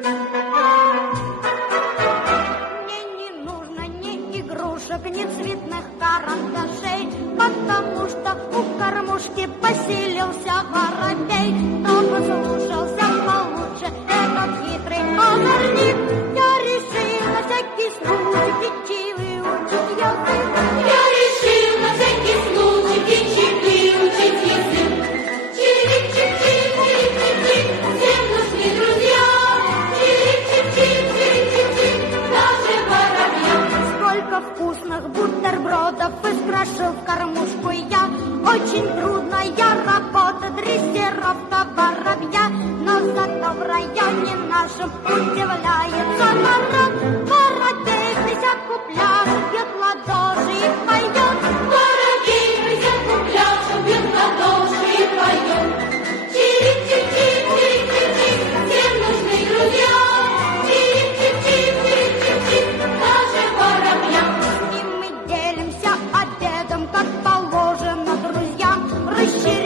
Мне не нужно ни игрушек, ни цветных карандашей, потому что у кормушки поселился воробей. Но послушался получше этот хитрый озорник. Я решил на всякий случай птичий выучить язык. Я решил на всякий случай птичий выучить язык. Чирик-чик-чик, чирик-чик-чик, всем нужны друзья. Чирик-чик-чик, чирик-чик-чик, даже воробьям. Сколько вкусных бутербродов искрошил в кормушку я. Очень трудная работа дрессировка воробья, но зато в районе нашем удивляется народ. Воробей присядку пляшет, бьет в ладоши и поет. Воробей присядку пляшет, бьет в ладоши и поет. Чирик-чик-чик, чирик-чик-чик, всем нужны друзья. Чирик-чик-чик, чирик-чик-чик, даже воробьям. С ним мы делимся обедом, как положено друзьям. Расщепляем